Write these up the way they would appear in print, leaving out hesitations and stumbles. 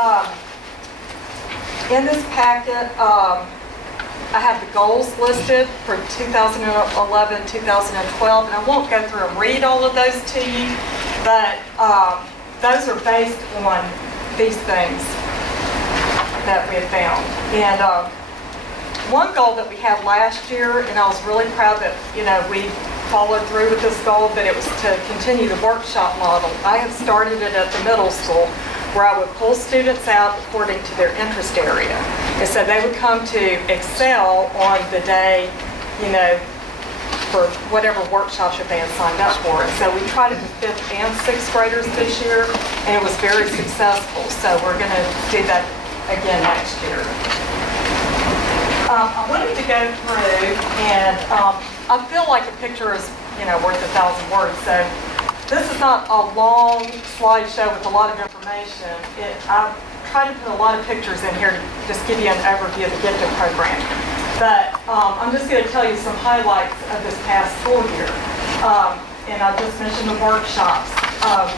Um, in this packet, I have the goals listed for 2011, 2012, and I won't go through and read all of those to you, but those are based on these things that we have found. And one goal that we had last year, and I was really proud that, we followed through with this goal, but it was to continue the workshop model. I have started it at the middle school, where I would pull students out according to their interest area. And so they would come to excel on the day, for whatever workshops that they had signed up for. And so we tried it with 5th and 6th graders this year, and it was very successful. So we're going to do that again next year. I wanted to go through, and I feel like a picture is, worth 1,000 words. So this is not a long slideshow with a lot of information. I tried to put a lot of pictures in here to just give you an overview of the Gifted program. But I'm just going to tell you some highlights of this past school year. And I just mentioned the workshops.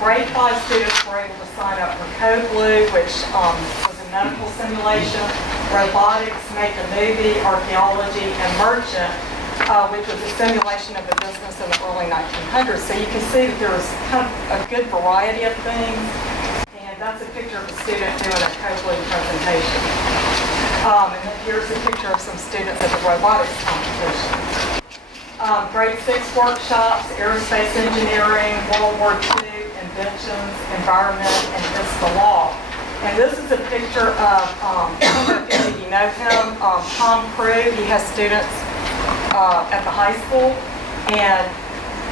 Grade 5 students were able to sign up for Code Blue, which was a medical simulation, robotics, make a movie, archaeology, and merchant, which was a simulation of the business in the early 1900s. So you can see that there was kind of a good variety of things. And that's a picture of a student doing a Code Blue presentation. And then here's a picture of some students at the robotics competition. Grade 6 workshops, aerospace engineering, World War II, inventions, environment, and it's the law. And this is a picture of, I don't know if you know him, Tom Crew. He has students at the high school. And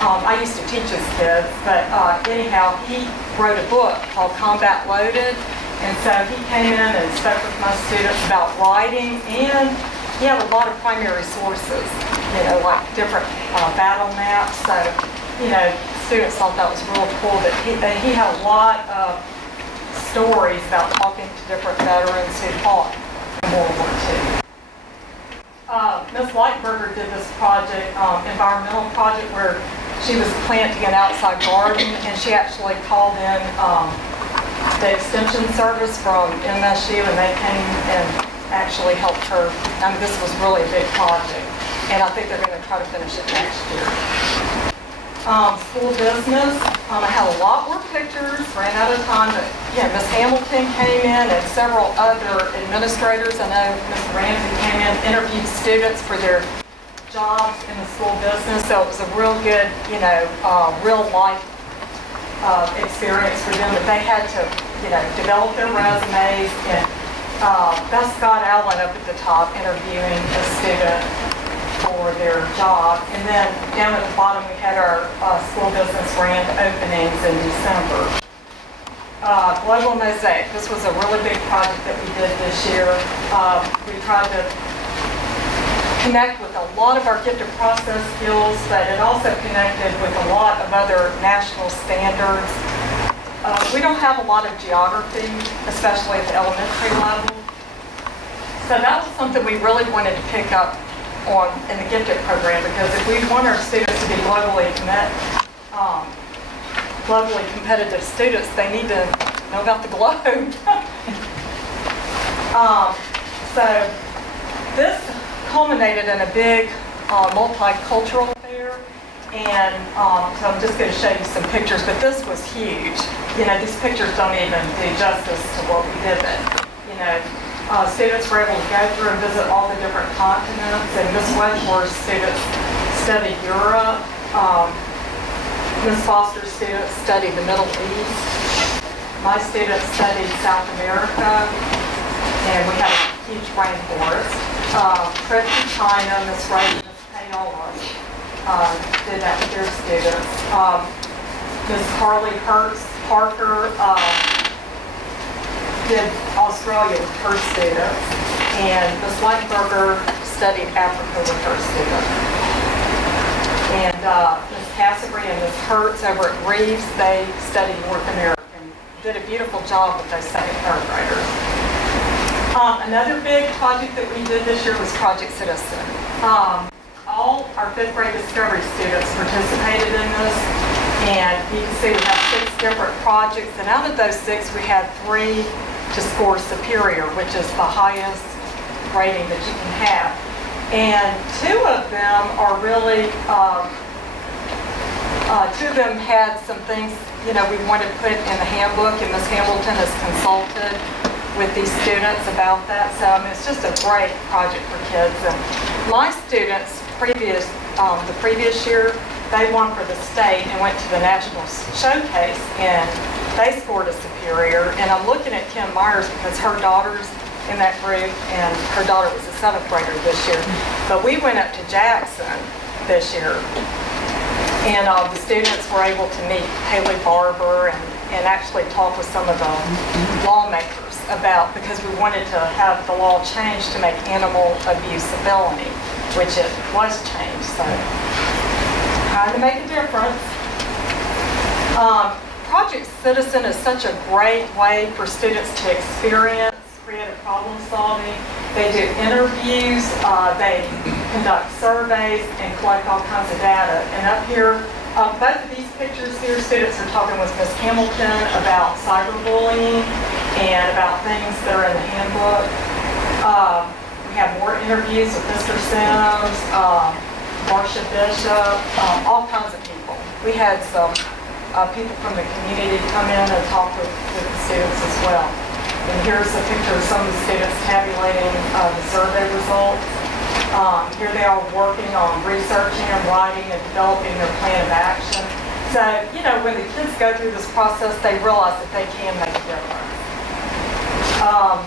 I used to teach his kids, but anyhow, he wrote a book called Combat Loaded. And so he came in and spoke with my students about writing, and he had a lot of primary sources, like different battle maps. So, students thought that was real cool that he had a lot of stories about talking to different veterans who fought in World War II. Ms. Lightberger did this project, environmental project, where she was planting an outside garden, and she actually called in the extension service from MSU, and they came and actually helped her. I mean, this was really a big project, and I think they're going to try to finish it next year. School business, I had a lot more pictures, ran out of time, but Ms. Hamilton came in and several other administrators. I know Ms. Ramsey came in, interviewed students for their jobs in the school business, so it was a real good, real life experience for them, that they had to, develop their resumes. And that's Scott Allen up at the top interviewing a student for their job. And then down at the bottom we had our school business grant openings in December. Global Mosaic. This was a really big project that we did this year. We tried to connect with a lot of our gifted process skills, but it also connected with a lot of other national standards. We don't have a lot of geography, especially at the elementary level. So that was something we really wanted to pick up on in the Gifted program, because if we want our students to be globally competitive students, they need to know about the globe. So this culminated in a big multicultural fair, and so I'm just going to show you some pictures, but this was huge. These pictures don't even do justice to what we did. Students were able to go through and visit all the different continents, and Ms. Wedgeworth's students studied Europe. Ms. Foster's students studied the Middle East. My students studied South America, and we had a huge rainforest. Trip to China, Ms. Ray and Ms. Payola did that with their students. Ms. Carly Parker did Australia with her students, and Ms. Lightberger studied Africa with her students. And Ms. Cassidy and Ms. Hertz over at Reeves, they studied North America and did a beautiful job with those 2nd and 3rd graders. Another big project that we did this year was Project Citizen. All our 5th grade Discovery students participated in this, and you can see we have 6 different projects, and out of those 6 we had 3 to score superior, which is the highest rating that you can have. And two of them are really, two of them had some things, we wanted to put in the handbook, and Ms. Hamilton has consulted with these students about that. So it's just a great project for kids. And my students, the previous year, they won for the state and went to the national showcase, and they scored a superior. And I'm looking at Kim Myers because her daughter's in that group, and her daughter was a 7th grader this year. But we went up to Jackson this year, and the students were able to meet Haley Barbour and actually talk with some of the lawmakers about, because we wanted to have the law changed to make animal abuse a felony, which it was changed, so trying to make a difference. Project Citizen is such a great way for students to experience creative problem solving. They do interviews, they conduct surveys, and collect all kinds of data. And up here, both of these pictures here, students are talking with Ms. Hamilton about cyberbullying and about things that are in the handbook. We have more interviews with Mr. Sims, Marcia Bishop, all kinds of people. We had some people from the community come in and talk with the students as well. And here's a picture of some of the students tabulating the survey results. Here they are working on researching and writing and developing their plan of action. So, when the kids go through this process, they realize that they can make a difference.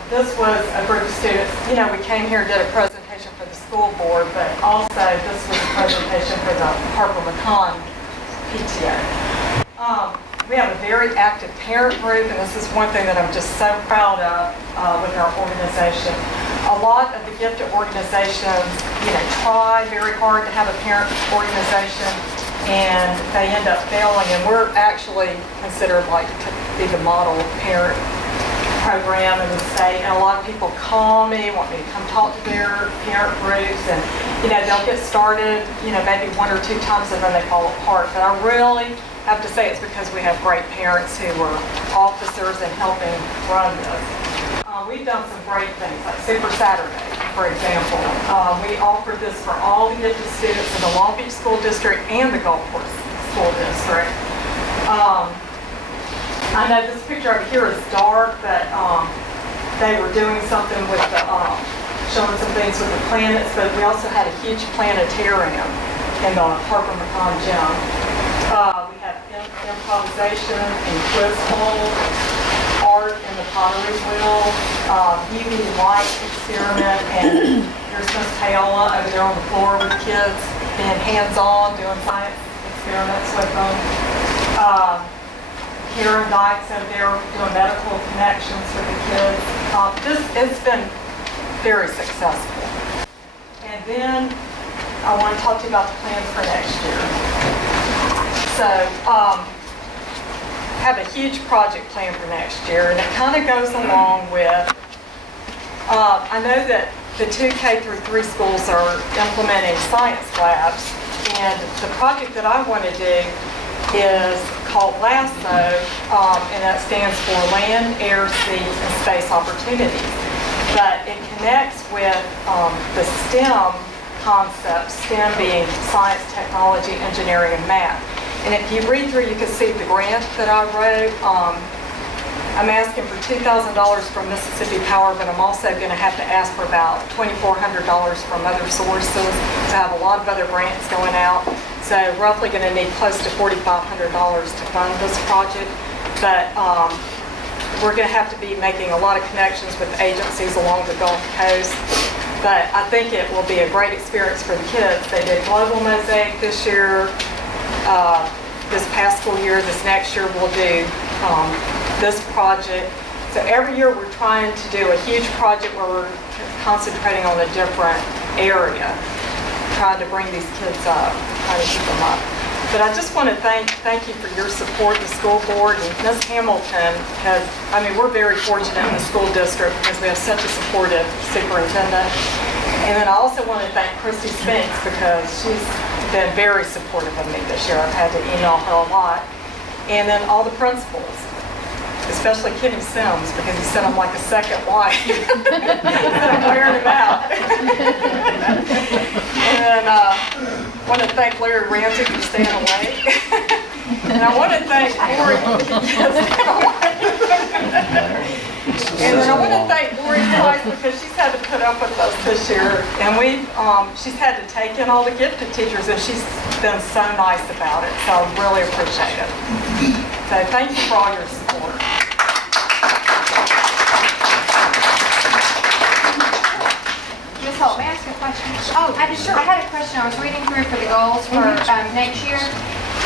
This was a group of students, we came here and did a presentation for the school board, but also this was a presentation for the Harper McCon PTA. We have a very active parent group, and this is one thing that I'm just so proud of with our organization. A lot of the gifted organizations, try very hard to have a parent organization, and they end up failing. And we're actually considered like to be the model parent program in the state. And a lot of people call me, want me to come talk to their parent groups, and they'll get started, maybe 1 or 2 times, and then they fall apart. But I really have to say it's because we have great parents who are officers and helping run this. We've done some great things, like Super Saturday, for example. We offer this for all the gifted students in the Long Beach School District and the Gulfport School District. I know this picture over here is dark, but they were doing something with the, showing some things with the planets, but we also had a huge planetarium in the Harper McCon gym. We have improvisation and quiz bowl, art in the pottery wheel, UV light experiment, and here's Miss Paola over there on the floor with kids, being hands-on, doing science experiments with them. Karen Dykes over there doing medical connections with the kids. It's been very successful. And then I want to talk to you about the plans for next year. So, have a huge project plan for next year, and it kind of goes along with, I know that the 2 K through 3 schools are implementing science labs, and the project that I want to do is called LASSO, and that stands for Land, Air, Sea, and Space Opportunities. But it connects with the STEM concepts, STEM being science, technology, engineering, and math. And if you read through, you can see the grant that I wrote. I'm asking for $2,000 from Mississippi Power, but I'm also going to have to ask for about $2,400 from other sources. So I have a lot of other grants going out. So roughly going to need close to $4,500 to fund this project. But we're going to have to be making a lot of connections with agencies along the Gulf Coast. But I think it will be a great experience for the kids. They did Global Mosaic this year. This past school year, this next year we'll do this project. So every year we're trying to do a huge project where we're concentrating on a different area, trying to bring these kids up, trying to keep them up. But I just want to thank you for your support, the school board, and Ms. Hamilton has, we're very fortunate in the school district because we have such a supportive superintendent. And then I also want to thank Christy Spinks because she's been very supportive of me this year. I've had to email her a lot. And then all the principals. especially Kenny Sims, because he said I'm like a second wife. I'm wearing him out. And I want to thank Larry Ramsey for staying awake. And I want to thank Lori. And then I want to thank Lori Price because she's had to put up with us this year. And she's had to take in all the gifted teachers, and she's been so nice about it. So I really appreciate it. So thank you for all your support. Ms. Holt, may I ask a question? Oh, I had a question. I was reading through for the goals for next year.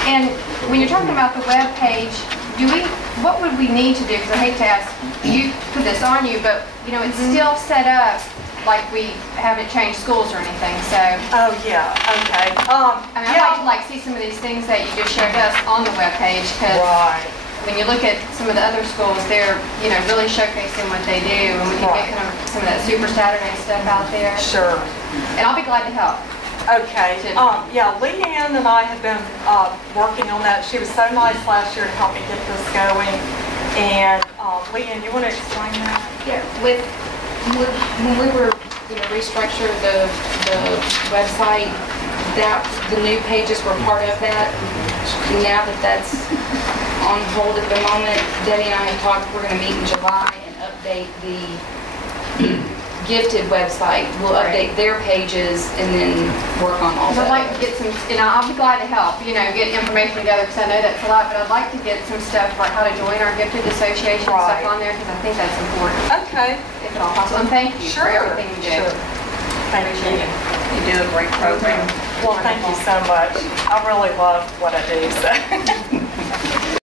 And when you're talking about the web page, what would we need to do? Because I hate to ask you, put this on you, but it's still set up like we haven't changed schools or anything. So. Oh yeah. Okay. I'd like to see some of these things that you just showed us on the web page, because when you look at some of the other schools, they're really showcasing what they do, and we can get kind of some of that Super Saturday stuff out there. Sure. And I'll be glad to help. Okay. Yeah, Leanne and I have been working on that. She was so nice last year to help me get this going. And Leanne, you want to explain that? Yeah. When we were restructured the website, the new pages were part of that. Now that that's on hold at the moment, Debbie and I have talked. We're going to meet in July and update the Gifted website. We'll update their pages and then work on all that. I'd like to get some, I'll be glad to help, get information together, because I know that's a lot, but I'd like to get some stuff for how to join our Gifted Association stuff on there, because I think that's important. Okay. If at all possible. And thank you for everything you do. Sure. Thank you. You do a great program. Well, thank you so much. I really love what I do. So.